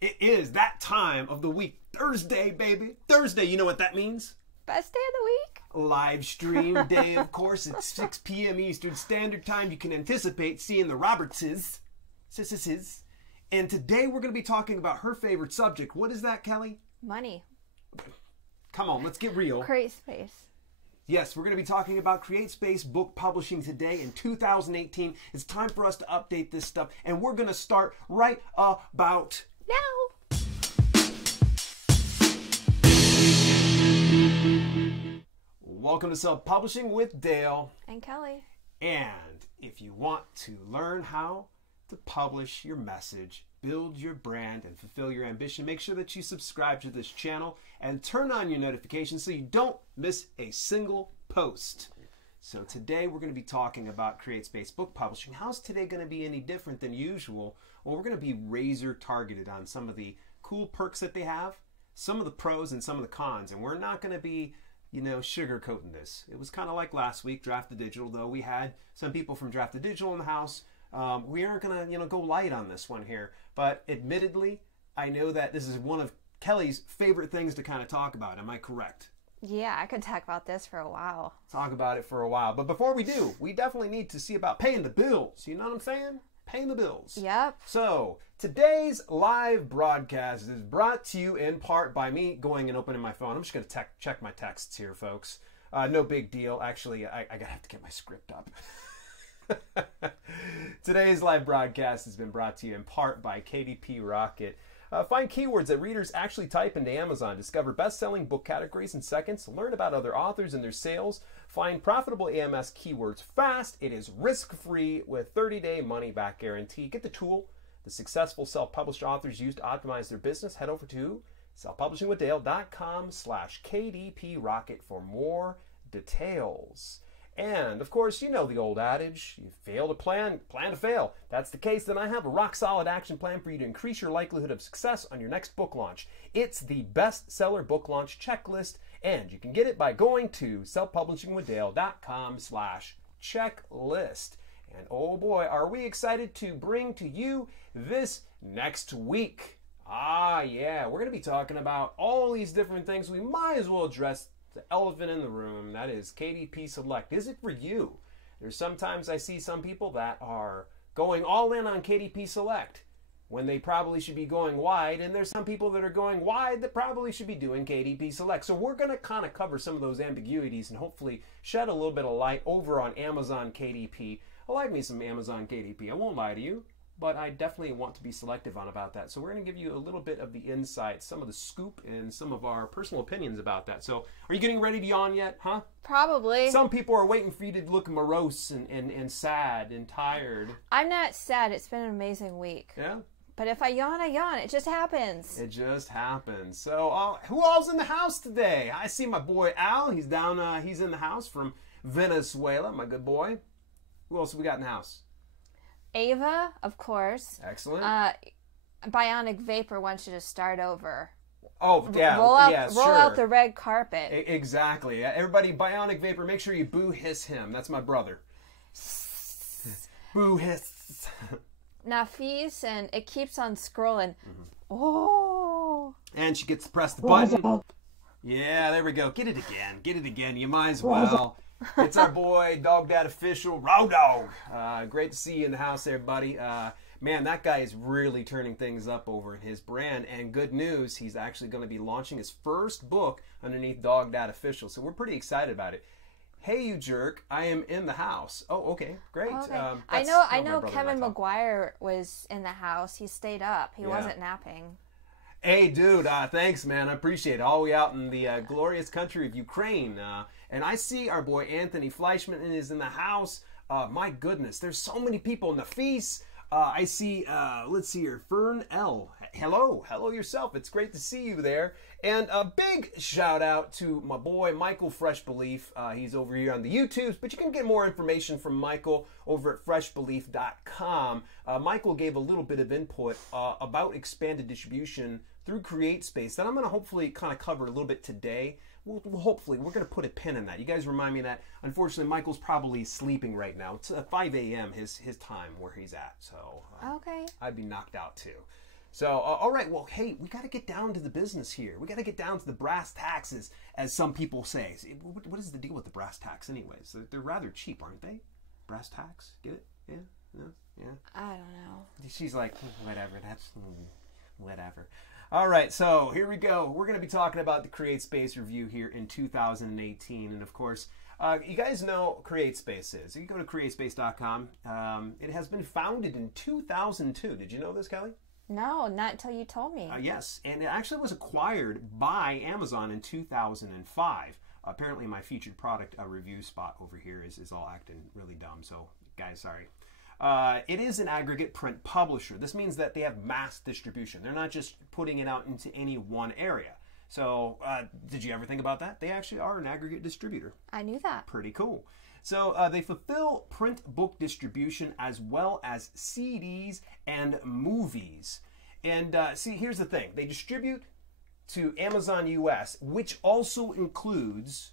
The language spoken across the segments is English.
It is that time of the week. Thursday, baby. Thursday, you know what that means? Best day of the week. Live stream day, of course. It's 6 p.m. Eastern Standard Time. You can anticipate seeing the Robertses. And today we're going to be talking about her favorite subject. What is that, Kelly? Money. Come on, let's get real. CreateSpace. Yes, we're going to be talking about CreateSpace Book Publishing today in 2018. It's time for us to update this stuff, and we're going to start right about now. Welcome to Self-Publishing with Dale. And Kelly. And if you want to learn how to publish your message, build your brand, and fulfill your ambition, make sure that you subscribe to this channel and turn on your notifications so you don't miss a single post. So today we're going to be talking about CreateSpace Book Publishing. How's today going to be any different than usual? Well, we're going to be razor targeted on some of the cool perks that they have, some of the pros and some of the cons, and we're not going to be sugarcoating this. It was kind of like last week, Draft to Digital, though we had some people from Draft to Digital in the house. We aren't going to, go light on this one here, but admittedly, I know that this is one of Kelly's favorite things to kind of talk about. Am I correct? Yeah, I could talk about this for a while. Talk about it for a while. But before we do, we definitely need to see about paying the bills. You know what I'm saying? Paying the bills. Yep. So today's live broadcast is brought to you in part by me going and opening my phone. I'm just going to check my texts here, folks. No big deal. Actually, I have to get my script up. Today's live broadcast has been brought to you in part by KDP Rocket. Find keywords that readers actually type into Amazon. Discover best-selling book categories in seconds. Learn about other authors and their sales. Find profitable AMS keywords fast. It is risk-free with 30-day money-back guarantee. Get the tool the successful self-published authors use to optimize their business. Head over to selfpublishingwithdale.com/KDP-Rocket for more details. And, of course, you know the old adage, you fail to plan to fail. That's the case, then I have a rock-solid action plan for you to increase your likelihood of success on your next book launch. It's the bestseller book launch checklist, and you can get it by going to selfpublishingwithdale.com/checklist. And, oh boy, are we excited to bring to you this next week. Ah, yeah, we're going to be talking about all these different things. We might as well address the elephant in the room, that is KDP Select. Is it for you? There's sometimes I see some people that are going all in on KDP Select when they probably should be going wide, and there's some people that are going wide that probably should be doing KDP Select. So we're going to kind of cover some of those ambiguities and hopefully shed a little bit of light over on Amazon KDP. I like me some Amazon KDP, I won't lie to you, but I definitely want to be selective on about that. So we're going to give you a little bit of the insight, some of the scoop, and some of our personal opinions about that. So are you getting ready to yawn yet, huh? Probably. Some people are waiting for you to look morose and sad and tired. I'm not sad. It's been an amazing week. Yeah? But if I yawn, I yawn. It just happens. It just happens. So who all's in the house today? I see my boy Al. He's down, he's in the house from Venezuela, my good boy. Who else have we got in the house? Ava, of course. Excellent. Bionic Vapor wants you to start over. Oh, yeah. Roll out the red carpet. Exactly. Everybody, Bionic Vapor, make sure you boo hiss him. That's my brother. Boo hiss. Nafis, and it keeps on scrolling. Mm-hmm. Oh. And she gets to press the button. Yeah, there we go. Get it again. Get it again. You might as well. It's our boy, Dog Dad Official, Raw Dog. Great to see you in the house there, buddy. Man, that guy is really turning things up over in his brand. And good news, he's actually going to be launching his first book underneath Dog Dad Official. So we're pretty excited about it. Hey, you jerk, I am in the house. Oh, okay, great. Okay. I know Kevin McGuire was in the house. He stayed up. He wasn't napping. Hey, dude, thanks, man. I appreciate it. All the way out in the glorious country of Ukraine. And I see our boy Anthony Fleischman is in the house. My goodness, there's so many people in the feast. I see, let's see here, Fern L. Hello yourself. It's great to see you there. And a big shout out to my boy Michael Fresh Belief. He's over here on the YouTubes, but you can get more information from Michael over at freshbelief.com. Michael gave a little bit of input about expanded distribution through CreateSpace that I'm going to hopefully kind of cover a little bit today. Hopefully, we're going to put a pin in that. You guys remind me of that. Unfortunately, Michael's probably sleeping right now. It's 5 a.m. his time where he's at. So okay. I'd be knocked out too. So, all right, well, hey, we got to get down to the business here. We got to get down to the brass tacks, as some people say. What is the deal with the brass tacks anyways? They're rather cheap, aren't they? Brass tacks? Get it? Yeah? No? Yeah? I don't know. She's like, whatever, whatever. All right, so here we go. We're going to be talking about the CreateSpace review here in 2018. And, of course, you guys know CreateSpace is. You can go to CreateSpace.com. It has been founded in 2002. Did you know this, Kelly? No, not until you told me. Yes, and it actually was acquired by Amazon in 2005. Apparently, my featured product review spot over here is all acting really dumb. So, guys, sorry. It is an aggregate print publisher. This means that they have mass distribution. They're not just putting it out into any one area. So, did you ever think about that? They actually are an aggregate distributor. I knew that. Pretty cool. So, they fulfill print book distribution as well as CDs and movies. And see, here's the thing. They distribute to Amazon US, which also includes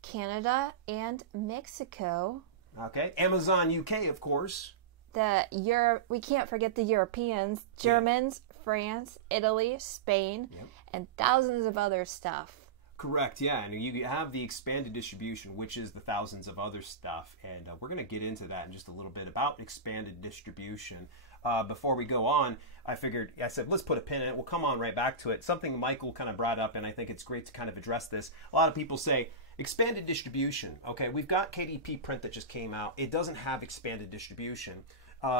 Canada and Mexico. Okay, Amazon UK, of course. We can't forget the Europeans, Germans, France, Italy, Spain, and thousands of other stuff. Correct, yeah, and you have the expanded distribution, which is the thousands of other stuff, and we're going to get into that in just a little bit about expanded distribution. Before we go on, I said, let's put a pin in it. We'll come on right back to it. Something Michael kind of brought up, and I think it's great to kind of address this. A lot of people say, expanded distribution. Okay, we've got KDP print that just came out. It doesn't have expanded distribution.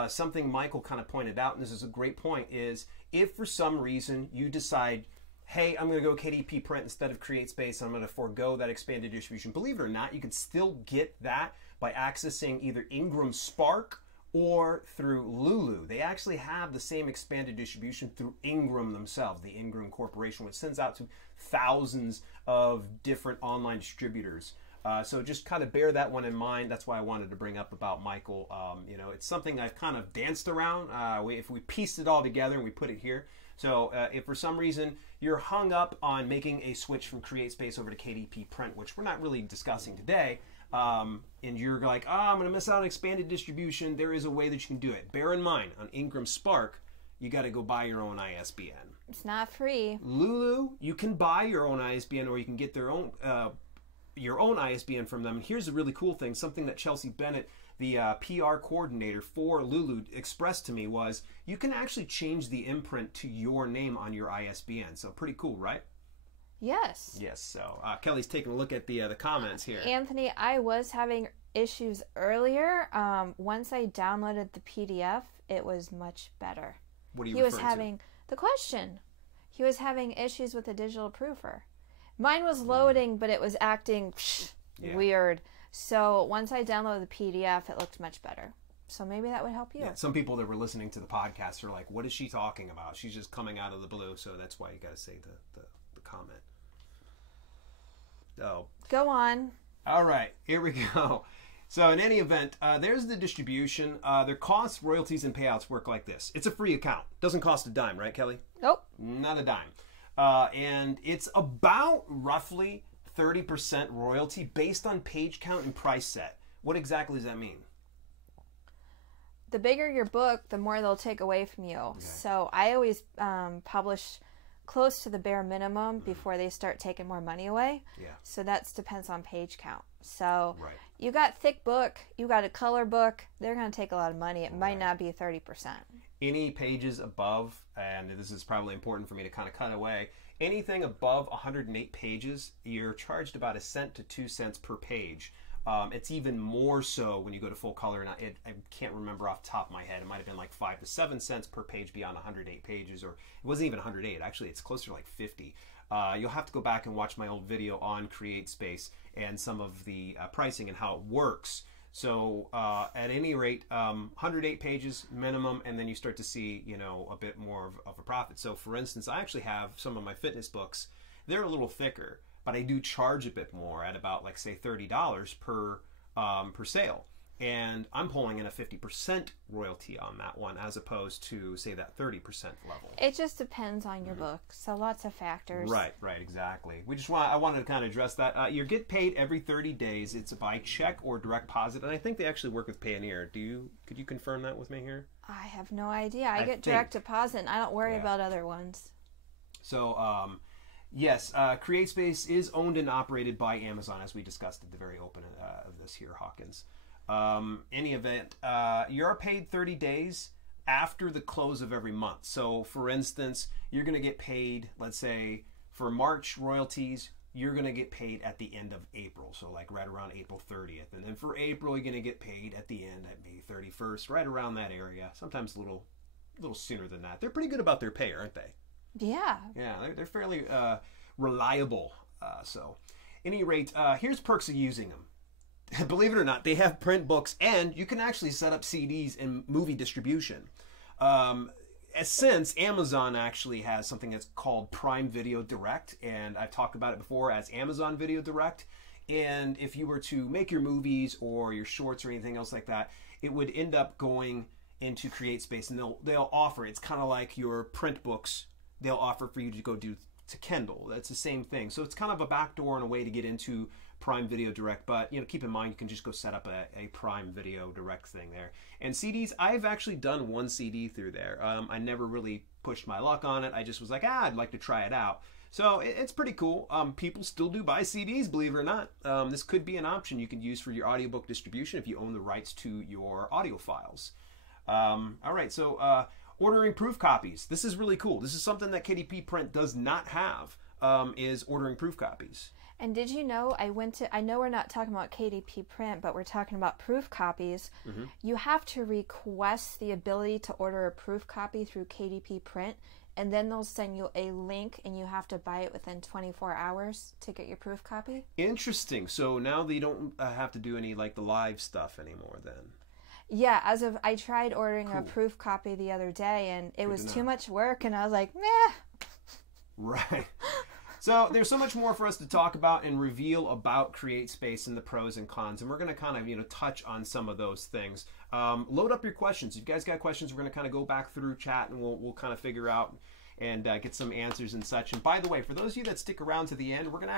Something Michael kind of pointed out, and this is a great point, is if for some reason you decide, hey, I'm going to go KDP print instead of CreateSpace, I'm going to forego that expanded distribution. Believe it or not, you can still get that by accessing either Ingram Spark or through Lulu. They actually have the same expanded distribution through Ingram themselves, the Ingram Corporation, which sends out to thousands of different online distributors. So just kind of bear that one in mind. That's why I wanted to bring up about Michael. It's something I've kind of danced around. If we pieced it all together and we put it here. So if for some reason you're hung up on making a switch from CreateSpace over to KDP print, which we're not really discussing today, and you're like, I'm going to miss out on expanded distribution, there is a way that you can do it. Bear in mind, on Ingram Spark, you got to go buy your own ISBN. It's not free. Lulu, you can buy your own ISBN, or you can get their own your own ISBN from them. And here's a really cool thing, something that Chelsea Bennett, the PR coordinator for Lulu, expressed to me was, you can actually change the imprint to your name on your ISBN. So pretty cool, right? Yes. Yes. So Kelly's taking a look at the comments here. Anthony, I was having issues earlier. Once I downloaded the PDF, it was much better. What are you referring to? He was having the question. He was having issues with the digital proofer. Mine was loading, but it was acting weird. So once I downloaded the PDF, it looked much better. So maybe that would help you. Yeah, some people that were listening to the podcast are like, what is she talking about? She's just coming out of the blue. So that's why you got to say the comment. So go on. All right, here we go. So in any event, there's the distribution. Their costs, royalties, and payouts work like this. It's a free account. Doesn't cost a dime, right, Kelly? Nope. Not a dime. And it's about roughly 30% royalty based on page count and price set. What exactly does that mean? The bigger your book, the more they'll take away from you. Okay. So I always publish close to the bare minimum before they start taking more money away. Yeah. So that depends on page count. So you got thick book, you got a color book, they're going to take a lot of money. It might not be 30%. Any pages above, and this is probably important for me to kind of cut away, anything above 108 pages, you're charged about 1 cent to 2 cents per page. It's even more so when you go to full color, and I can't remember off the top of my head. It might have been like 5 to 7 cents per page beyond 108 pages, or it wasn't even 108. Actually, it's closer to like 50. You'll have to go back and watch my old video on CreateSpace and some of the pricing and how it works. So at any rate, 108 pages minimum, and then you start to see, a bit more of a profit. So for instance, I actually have some of my fitness books. They're a little thicker, but I do charge a bit more at about, like, say, $30 per sale. And I'm pulling in a 50% royalty on that one as opposed to, say, that 30% level. It just depends on your book. So lots of factors. Right, exactly. I wanted to kind of address that. You get paid every 30 days. It's by check or direct deposit. And I think they actually work with Payoneer. Could you confirm that with me here? I have no idea. I get direct deposit and I don't worry about other ones. So, yes, CreateSpace is owned and operated by Amazon, as we discussed at the very open of this here, Hawkins. Any event, you're paid 30 days after the close of every month. So, for instance, you're going to get paid, let's say, for March royalties, you're going to get paid at the end of April. So, like right around April 30th. And then for April, you're going to get paid at the end at May 31st, right around that area. Sometimes a little sooner than that. They're pretty good about their pay, aren't they? Yeah. Yeah, they're fairly reliable. So, any rate, here's perks of using them. Believe it or not, they have print books, and you can actually set up CDs and movie distribution. Since Amazon actually has something that's called Prime Video Direct, and I've talked about it before as Amazon Video Direct, and if you were to make your movies or your shorts or anything else like that, it would end up going into CreateSpace, and they'll offer, it's kind of like your print books, they'll offer for you to go do to Kindle. That's the same thing. So it's kind of a backdoor and a way to get into Prime Video Direct, but keep in mind you can just go set up a Prime Video Direct thing there. And CDs, I've actually done one CD through there. I never really pushed my luck on it. I just was like, I'd like to try it out. So it's pretty cool. People still do buy CDs, believe it or not. This could be an option you can use for your audiobook distribution if you own the rights to your audio files. All right, so ordering proof copies. This is really cool. This is something that KDP Print does not have, is ordering proof copies. And did you know, I know we're not talking about KDP Print, but we're talking about proof copies. Mm-hmm. You have to request the ability to order a proof copy through KDP Print, and then they'll send you a link, and you have to buy it within 24 hours to get your proof copy. Interesting. So now they don't have to do any, like, the live stuff anymore then. Yeah, I tried ordering a proof copy the other day, and it was too much work, and I was like, meh. Right. So there's so much more for us to talk about and reveal about CreateSpace and the pros and cons, and we're going to kind of touch on some of those things. Load up your questions. If you guys got questions, we're going to kind of go back through chat and we'll kind of figure out and get some answers and such. And by the way, for those of you that stick around to the end, we're going to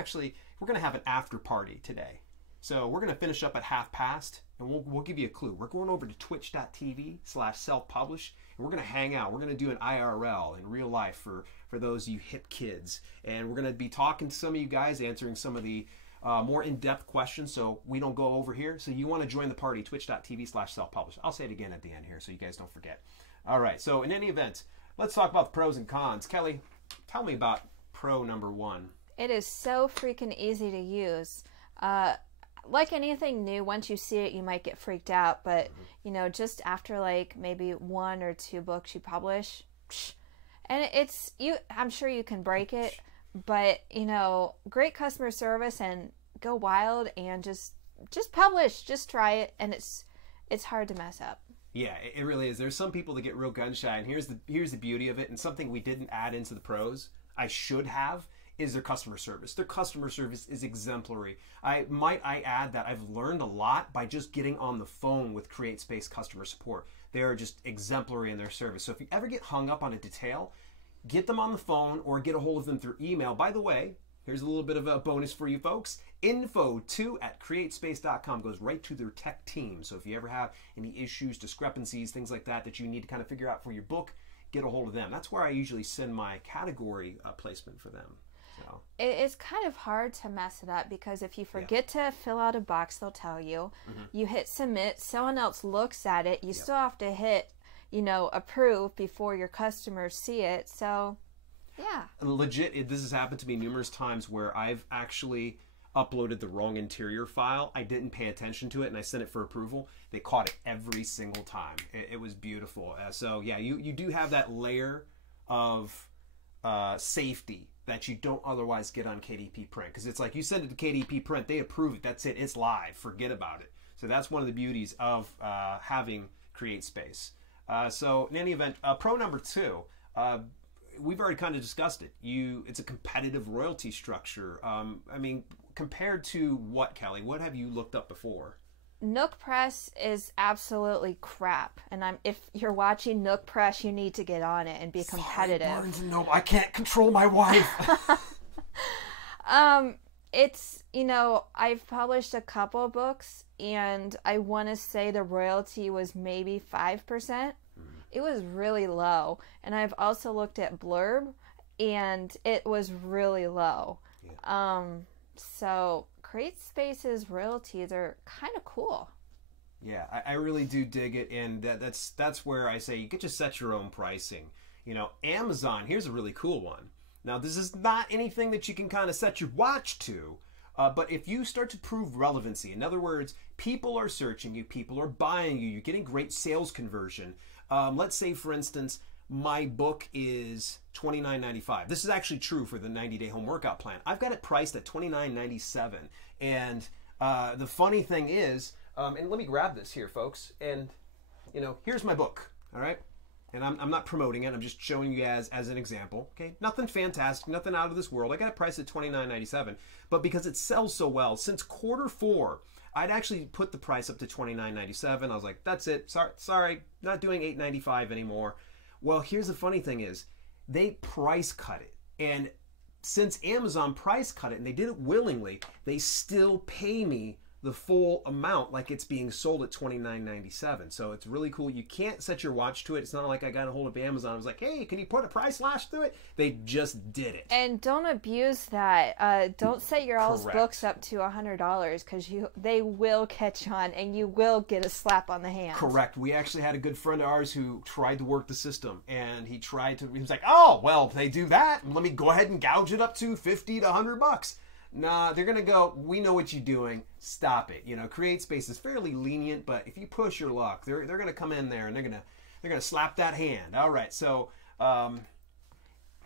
have an after party today. So we're going to finish up at 1:30, and we'll give you a clue. We're going over to twitch.tv/self-publish, and we're going to hang out. We're going to do an IRL in real life for those of you hip kids. And we're going to be talking to some of you guys, answering some of the more in-depth questions so we don't go over here. So you want to join the party, twitch.tv/self-publish. I'll say it again at the end here so you guys don't forget. All right, so in any event, let's talk about the pros and cons. Kelly, tell me about pro number 1. It is so freaking easy to use. Like anything new, once you see it, you might get freaked out. But, just after like maybe 1 or 2 books you publish, and I'm sure you can break it, but, great customer service and go wild and just publish, just try it. And it's hard to mess up. Yeah, it really is. There's some people that get real gun shy, and here's the beauty of it, and something we didn't add into the pros, I should have, is their customer service. Their customer service is exemplary. I add that I've learned a lot by just getting on the phone with CreateSpace customer support. They are just exemplary in their service. So if you ever get hung up on a detail, get them on the phone or get a hold of them through email. By the way, here's a little bit of a bonus for you folks. info2@createspace.com goes right to their tech team. So if you ever have any issues, discrepancies, things like that you need to kind of figure out for your book, get a hold of them. That's where I usually send my category placement for them. So. It's kind of hard to mess it up because if you forget to fill out a box, they'll tell you. Mm-hmm. You hit submit, someone else looks at it. You still have to hit, approve before your customers see it. So, yeah. Legit, this has happened to me numerous times where I've actually uploaded the wrong interior file. I didn't pay attention to it, and I sent it for approval. They caught it every single time. It was beautiful. So, yeah, you do have that layer of safety that you don't otherwise get on KDP Print, because it's like you send it to KDP Print, they approve it, that's it, it's live, forget about it. So that's one of the beauties of having CreateSpace. So in any event, pro number 2, we've already kind of discussed it. It's a competitive royalty structure. Compared to what, Kelly? What have you looked up before? Nook Press is absolutely crap, and if you're watching Nook Press, you need to get on it and be competitive. Sorry, Barnes & Noble, I can't control my wife. It's, I've published a couple of books, and I want to say the royalty was maybe 5%. It was really low. And I've also looked at Blurb, and it was really low. Yeah. So CreateSpace's royalties are kind of cool. Yeah, I really do dig it, and that's where I say you get to set your own pricing. Amazon, here's a really cool one. Now, this is not anything that you can kind of set your watch to, but if you start to prove relevancy, in other words, people are searching you, people are buying you, you're getting great sales conversion. Let's say, for instance, my book is $29.95. This is actually true for the 90-day home workout plan. I've got it priced at $29.97. And the funny thing is, and let me grab this here, folks. And, here's my book, all right? And I'm not promoting it. I'm just showing you as an example, okay? Nothing fantastic, nothing out of this world. I got it priced at $29.97. But because it sells so well, since Q4, I'd actually put the price up to $29.97. I was like, that's it. Sorry, not doing $8.95 anymore. Well, here's the funny thing is, they price cut it. And since Amazon price cut it, and they did it willingly, they still pay me the full amount like it's being sold at $29.97. So it's really cool. You can't set your watch to it. It's not like I got a hold of Amazon. I was like, hey, can you put a price slash through it? They just did it. And don't abuse that. Don't set your all's books up to $100 because they will catch on and you will get a slap on the hand. Correct. We actually had a good friend of ours who tried to work the system, and he was like, oh, well, if they do that, let me go ahead and gouge it up to $50 to $100. Nah, they're going to go, we know what you're doing. Stop it. CreateSpace is fairly lenient, but if you push your luck, they're going to come in there and they're going to slap that hand. All right. So,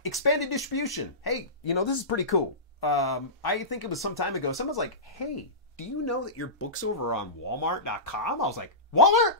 expanded distribution. Hey, this is pretty cool. I think it was some time ago. Someone's like, hey, do you know that your book's over on Walmart.com? I was like, Walmart?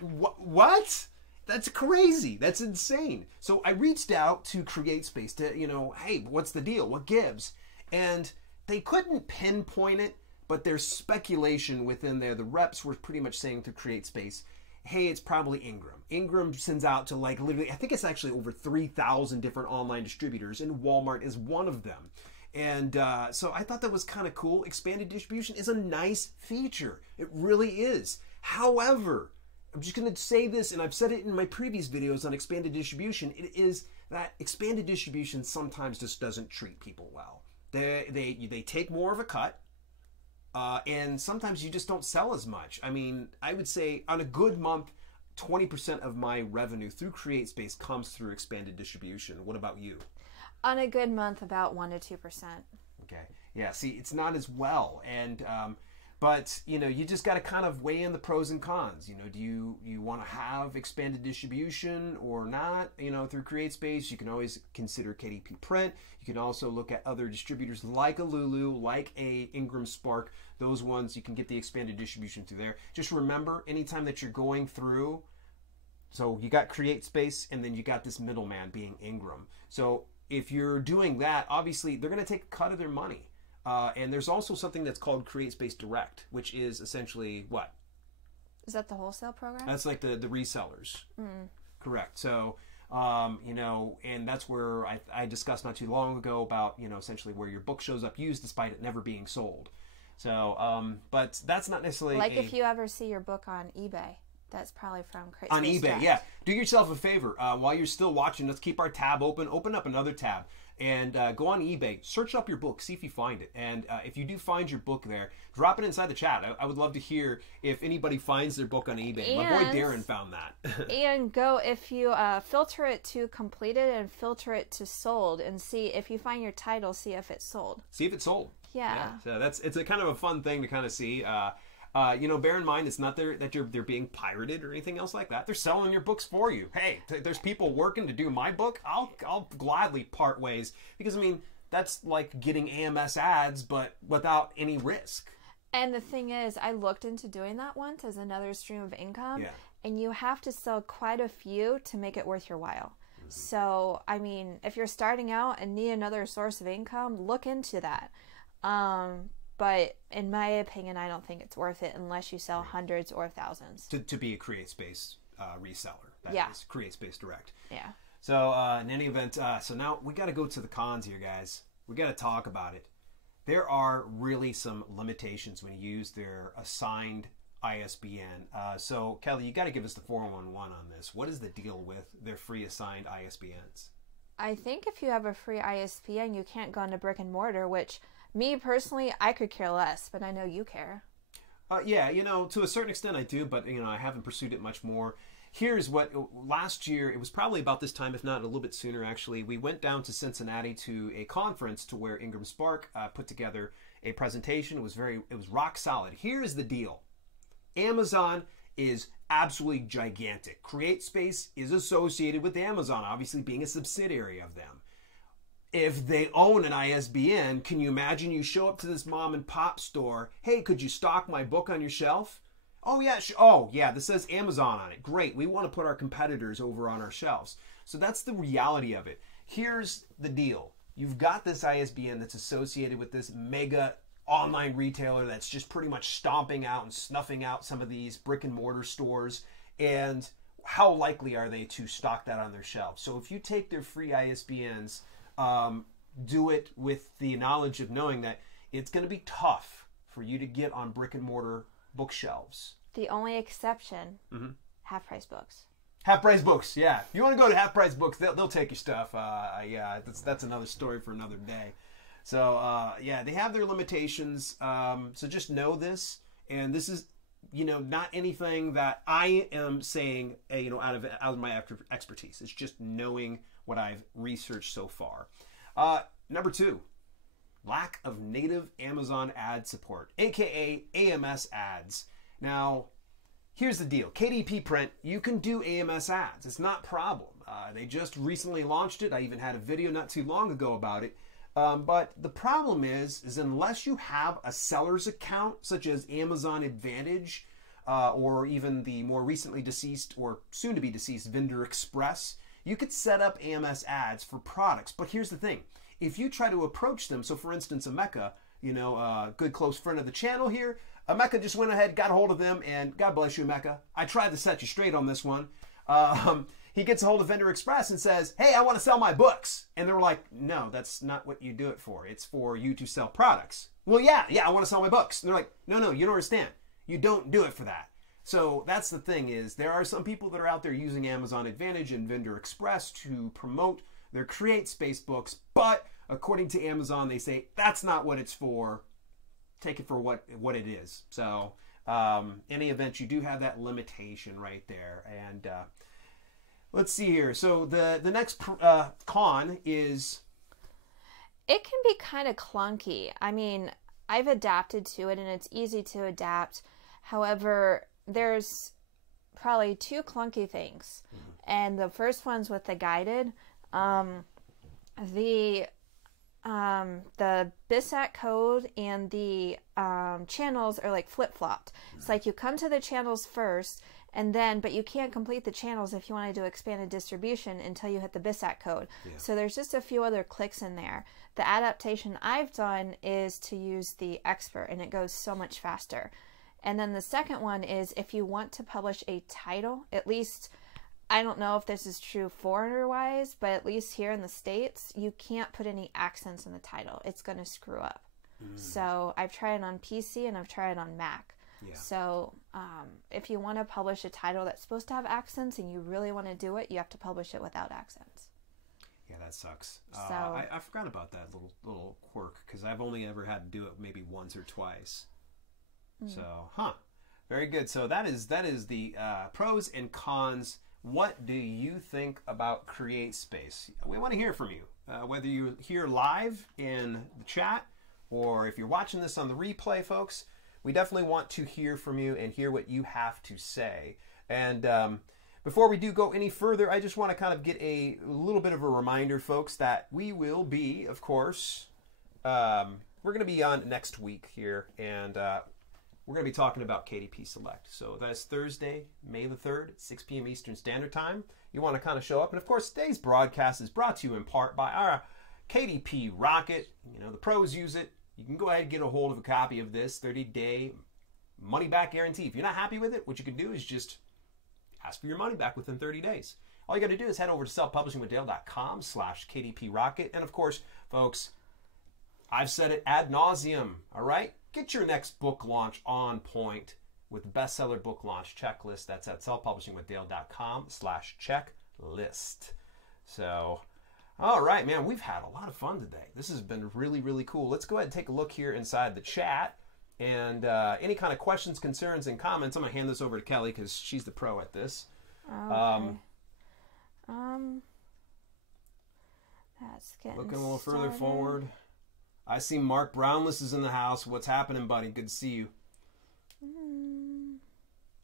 What? That's crazy. That's insane. So I reached out to CreateSpace to, hey, what's the deal? What gives? And they couldn't pinpoint it, but there's speculation within there. The reps were pretty much saying to CreateSpace, hey, it's probably Ingram. Ingram sends out to literally, I think it's actually over 3,000 different online distributors, and Walmart is one of them. And so I thought that was kind of cool. Expanded distribution is a nice feature. It really is. However, I'm just going to say this, and I've said it in my previous videos on expanded distribution, it is that expanded distribution sometimes just doesn't treat people well. They take more of a cut, and sometimes you just don't sell as much. I mean, I would say on a good month, 20% of my revenue through CreateSpace comes through expanded distribution. What about you? On a good month, about 1% to 2%. Okay. Yeah, see, it's not as well. And but you just got to kind of weigh in the pros and cons. Do you want to have expanded distribution or not? Through CreateSpace, you can always consider KDP Print. You can also look at other distributors like a Lulu, like a Ingram Spark. Those ones you can get the expanded distribution through there. Just remember, anytime that you're going through, so you got CreateSpace and then you got this middleman being Ingram. So if you're doing that, obviously they're going to take a cut of their money. And there's also something that's called CreateSpace Direct, which is essentially what? Is that the wholesale program? That's like the resellers. Mm. Correct. So, and that's where I discussed not too long ago about, essentially where your book shows up used despite it never being sold. So, but that's not necessarily like if you ever see your book on eBay. That's probably from CreateSpace. On eBay, Direct. Yeah. Do yourself a favor. While you're still watching, let's keep our tab open. Open up another tab. And go on eBay, search up your book, see if you find it. And if you do find your book there, drop it inside the chat. I would love to hear if anybody finds their book on eBay. And, my boy Darren found that. And go, if you filter it to completed and filter it to sold, and see if you find your title, see if it's sold. See if it's sold. Yeah. So it's a kind of a fun thing to kind of see. Bear in mind, it's not that they're being pirated or anything else like that. They're selling your books for you. Hey, there's people working to do my book. I'll gladly part ways because, that's like getting AMS ads, but without any risk. And the thing is, I looked into doing that once as another stream of income, and you have to sell quite a few to make it worth your while. Mm-hmm. So, if you're starting out and need another source of income, look into that. but in my opinion, I don't think it's worth it unless you sell hundreds or thousands. To be a CreateSpace reseller. That is CreateSpace Direct. Yeah. So in any event, so now we got to go to the cons here, guys. We got to talk about it. There are really some limitations when you use their assigned ISBN. So Kelly, you got to give us the 411 on this. What is the deal with their free assigned ISBNs? I think if you have a free ISBN, you can't go into brick and mortar, which me personally, I could care less, but I know you care. Yeah, you know, to a certain extent I do, but, you know, I haven't pursued it much more. Here's what, last year, it was probably about this time, if not a little bit sooner, actually, we went down to Cincinnati to a conference to where Ingram Spark put together a presentation. It was rock solid. Here's the deal. Amazon is absolutely gigantic. CreateSpace is associated with Amazon, obviously being a subsidiary of them. If they own an ISBN, can you imagine you show up to this mom and pop store, hey, could you stock my book on your shelf? Oh, yeah. Oh, yeah, this says Amazon on it. Great. We want to put our competitors over on our shelves. So that's the reality of it. Here's the deal. You've got this ISBN that's associated with this mega online retailer that's just pretty much stomping out and snuffing out some of these brick and mortar stores. And how likely are they to stock that on their shelves? So if you take their free ISBNs, do it with the knowledge of knowing that it's going to be tough for you to get on brick and mortar bookshelves. The only exception, half-price books. Half-price books, yeah. If you want to go to half-price books, they'll take your stuff. Yeah, that's another story for another day. So, yeah, they have their limitations. So just know this. And this is, you know, not anything that I am saying, you know, out of my expertise. It's just knowing what I've researched so far. Number 2. Lack of native Amazon ad support, aka AMS ads. Now, here's the deal. KDP Print, you can do AMS ads. It's not a problem. They just recently launched it. I even had a video not too long ago about it. But the problem is unless you have a seller's account, such as Amazon Advantage, or even the more recently deceased or soon to be deceased Vendor Express, you could set up AMS ads for products. But here's the thing. If you try to approach them, so for instance, Emeka, you know, a good close friend of the channel here, Emeka just went ahead, got a hold of them, and God bless you, Emeka. I tried to set you straight on this one. He gets a hold of Vendor Express and says, hey, I want to sell my books. And they're like, no, that's not what you do it for. It's for you to sell products. Well, yeah, I want to sell my books. And they're like, no, you don't understand. You don't do it for that. So that's the thing is there are some people that are out there using Amazon Advantage and Vendor Express to promote their CreateSpace books, but according to Amazon, they say that's not what it's for. Take it for what it is. So, any event, you do have that limitation right there. And let's see here. So the next con is it can be kind of clunky. I mean, I've adapted to it, and it's easy to adapt. However, there's probably 2 clunky things, and the first one's with the guided. The BISAT code and the channels are like flip-flopped. It's like you come to the channels first, and then, but you can't complete the channels if you want to do expanded distribution until you hit the BISAT code. Yeah. So there's just a few other clicks in there. The adaptation I've done is to use the expert, and it goes so much faster. And then the second one is if you want to publish a title, at least, I don't know if this is true foreigner-wise, but at least here in the States, you can't put any accents in the title. It's going to screw up. So I've tried it on PC and I've tried it on Mac. Yeah. So if you want to publish a title that's supposed to have accents and you really want to do it, you have to publish it without accents. Yeah, that sucks. So, I forgot about that little quirk because I've only ever had to do it maybe once or twice. So, very good. So that is the pros and cons. What do you think about CreateSpace? We want to hear from you, whether you're here live in the chat or if you're watching this on the replay, folks. We definitely want to hear from you and hear what you have to say. And before we do go any further, I just want to kind of get a little bit of a reminder, folks, that we will be, of course, we're going to be on next week here, and we're going to be talking about KDP Select. So that's Thursday, May the 3rd, at 6 p.m. Eastern Standard Time. You want to kind of show up. And, of course, today's broadcast is brought to you in part by our KDP Rocket. You know, the pros use it. you can go ahead and get a hold of a copy of this 30-day money-back guarantee. If you're not happy with it, what you can do is just ask for your money back within 30 days. All you got to do is head over to selfpublishingwithdale.com/KDP Rocket. And of course, folks, I've said it ad nauseum, all right? Get your next book launch on point with the bestseller book launch checklist. That's at selfpublishingwithdale.com/checklist. So, all right, man, we've had a lot of fun today. This has been really, really cool. Let's go ahead and take a look here inside the chat. And any kind of questions, concerns, and comments, I'm going to hand this over to Kelly because she's the pro at this. Okay. That's getting looking a little further started. forward. I see Mark Brownless is in the house. What's happening, buddy? Good to see you.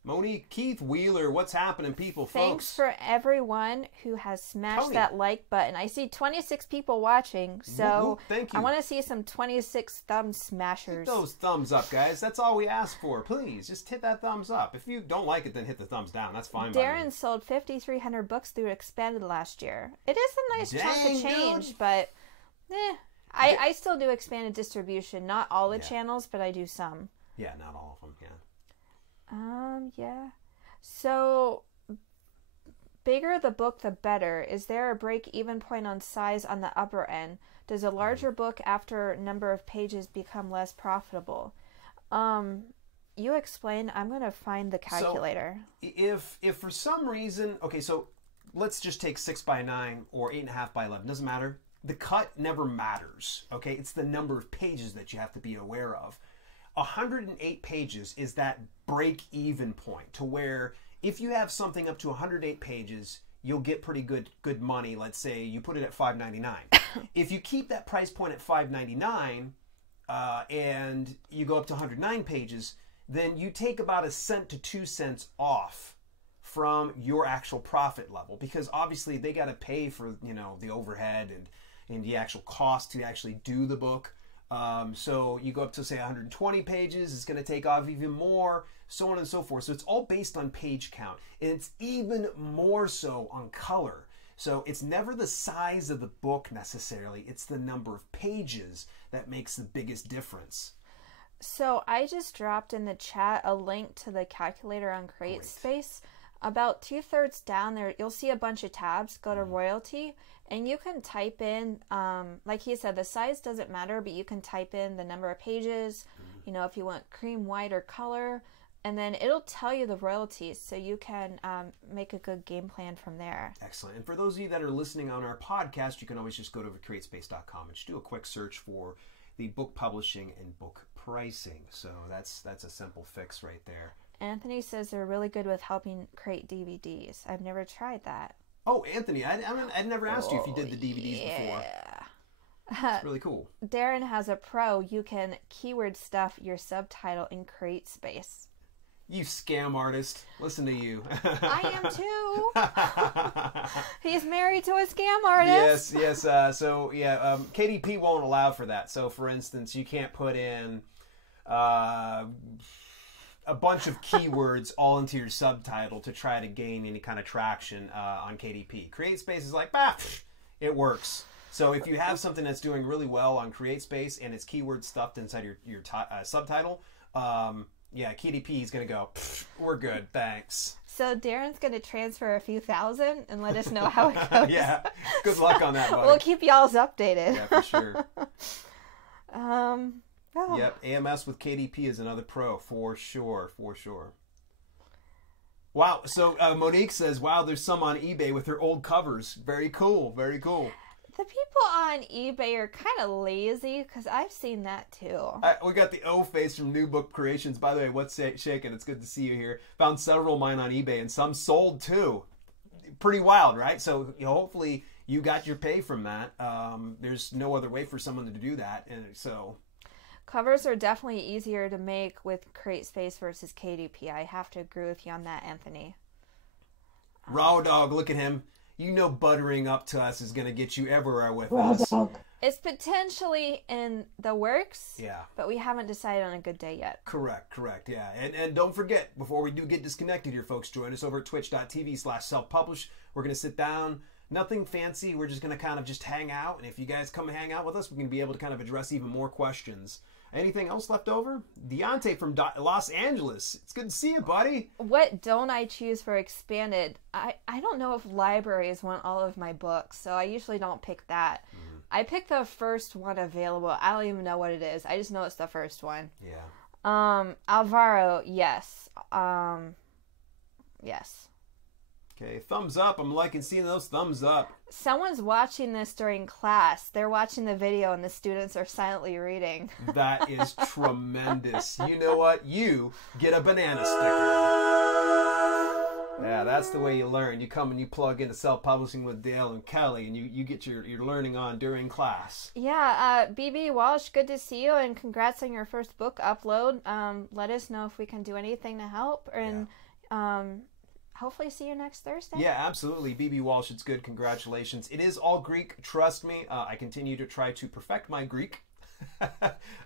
Monique, Keith Wheeler, what's happening, people, Thanks folks? for everyone who has smashed Tony. that like button. I see 26 people watching, so thank you. I want to see some 26 thumb smashers. Hit those thumbs up, guys. That's all we ask for. Please, just hit that thumbs up. If you don't like it, then hit the thumbs down. That's fine by me. Darren sold 5,300 books through Expanded last year. It is a nice chunk of change, dude. but I still do expanded distribution. Not all the Yeah. channels, but I do some. Yeah, not all of them, yeah. Yeah. So, bigger the book, the better. Is there a break-even point on size on the upper end? Does a larger book after number of pages become less profitable? You explain. I'm going to find the calculator. So, if for some reason, okay, so let's just take 6x9 or 8.5x11. Doesn't matter. The cut never matters, okay? It's the number of pages that you have to be aware of. 108 pages is that break-even point to where if you have something up to 108 pages, you'll get pretty good money. Let's say you put it at $5.99. If you keep that price point at $5.99 and you go up to 109 pages, then you take about 1 cent to 2 cents off from your actual profit level, because obviously they got to pay for, you know, the overhead and the actual cost to actually do the book. So you go up to, say, 120 pages, it's going to take off even more, so on and so forth. So it's all based on page count, and it's even more so on color. So it's never the size of the book necessarily, it's the number of pages that makes the biggest difference. So I just dropped in the chat a link to the calculator on CreateSpace. About 2/3 down there, you'll see a bunch of tabs. Go to Royalty, and you can type in, like he said, the size doesn't matter, but you can type in the number of pages, you know, if you want cream, white, or color, and then it'll tell you the royalties, so you can make a good game plan from there. Excellent. And for those of you that are listening on our podcast, you can always just go to CreateSpace.com and just do a quick search for the book publishing and book pricing. So that's a simple fix right there. Anthony says they're really good with helping create DVDs. I've never tried that. Oh, Anthony, I'd never asked you if you did the DVDs before. It's really cool. Darren has a pro. You can keyword stuff your subtitle in CreateSpace. You scam artist. Listen to you. I am too. He's married to a scam artist. Yes. KDP won't allow for that. So, for instance, you can't put in a bunch of keywords all into your subtitle to try to gain any kind of traction on KDP. CreateSpace is like, it works. So if you have something that's doing really well on CreateSpace and it's keyword stuffed inside your subtitle, KDP is going to go, we're good, thanks. So Darren's going to transfer a few thousand and let us know how it goes. Yeah, good luck on that, buddy. We'll keep y'all's updated. Yeah, for sure. Oh. Yep, AMS with KDP is another pro, for sure. Wow, so Monique says, wow, there's some on eBay with their old covers. Very cool. The people on eBay are kind of lazy, because I've seen that too. We got the O face from New Book Creations. By the way, what's shaking? It's good to see you here. Found several of mine on eBay, and some sold too. Pretty wild, right? So hopefully you got your pay from that. There's no other way for someone to do that, and so... Covers are definitely easier to make with CreateSpace versus KDP. I have to agree with you on that, Anthony. Raw Dog, look at him. You know buttering up to us is going to get you everywhere with us. It's potentially in the works, yeah, but we haven't decided on a good day yet. Correct, yeah. And don't forget, before we do get disconnected here, folks, join us over at twitch.tv/self-publish. We're going to sit down, Nothing fancy. We're just going to kind of just hang out. And if you guys come and hang out with us, we're going to be able to kind of address even more questions. Anything else left over? Deontay from Los Angeles. It's good to see you, buddy. What don't I choose for expanded? I don't know if libraries want all of my books, so I usually don't pick that. I pick the first one available. I don't even know what it is. I just know it's the first one. Yeah. Alvaro, yes. Yes. Okay, thumbs up. I'm liking seeing those thumbs up. Someone's watching this during class. They're watching the video and the students are silently reading. That is tremendous. You know what? You get a banana sticker. Yeah, that's the way you learn. You come and you plug into self-publishing with Dale and Kelly, and you get your learning on during class. Yeah, BB Walsh, good to see you, and congrats on your first book upload. Let us know if we can do anything to help, and hopefully see you next Thursday. Yeah, absolutely. BB Walsh, it's good. Congratulations. It is all Greek. Trust me. I continue to try to perfect my Greek.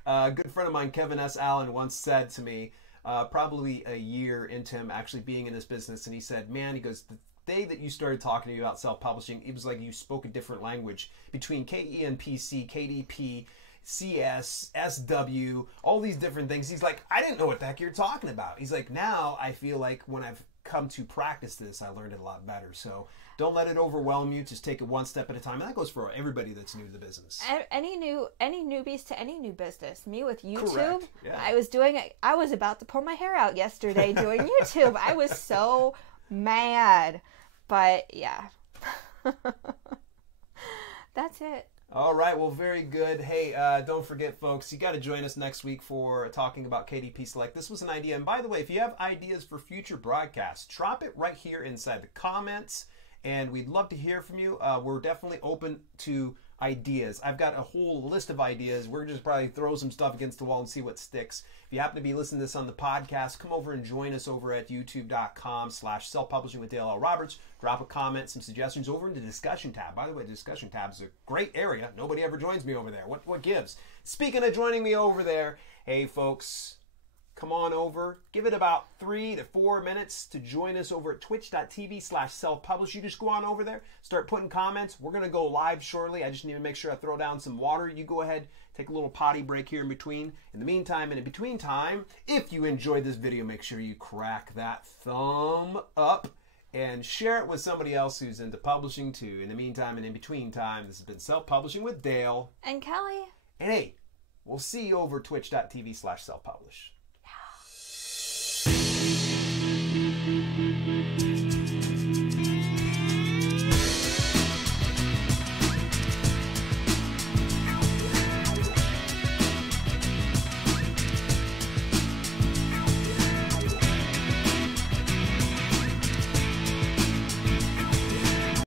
A good friend of mine, Kevin S. Allen, once said to me, probably a year into him actually being in this business, and he said, man, he goes, the day that you started talking to me about self-publishing, it was like you spoke a different language between KENPC, KDP, CS, SW, all these different things. He's like, I didn't know what the heck you're talking about. He's like, now I feel like when I've come to practice this, I learned it a lot better. So don't let it overwhelm you. Just take it one step at a time. And that goes for everybody that's new to the business. Any newbies to any new business. Me with YouTube. Correct. Yeah. I was about to pull my hair out yesterday doing YouTube. I was so mad. But yeah. That's it. All right, well, very good. Hey, don't forget, folks, you got to join us next week for talking about KDP Select. This was an idea. And by the way, if you have ideas for future broadcasts, drop it right here inside the comments, and we'd love to hear from you. We're definitely open to ideas. I've got a whole list of ideas. We're just probably throw some stuff against the wall and see what sticks. If you happen to be listening to this on the podcast, come over and join us over at youtube.com/self-publishing with Dale L. Roberts. Drop a comment, some suggestions over in the discussion tab. By the way, the discussion tab is a great area. Nobody ever joins me over there. What gives? Speaking of joining me over there, hey folks, come on over. Give it about 3 to 4 minutes to join us over at twitch.tv/self-publish. You just go on over there, start putting comments. We're going to go live shortly. I just need to make sure I throw down some water. You go ahead, take a little potty break here in between. In the meantime, and in between time, if you enjoyed this video, make sure you crack that thumb up and share it with somebody else who's into publishing too. In the meantime and in between time, this has been Self-Publishing with Dale. And Kelly. And hey, we'll see you over at twitch.tv/self-publish.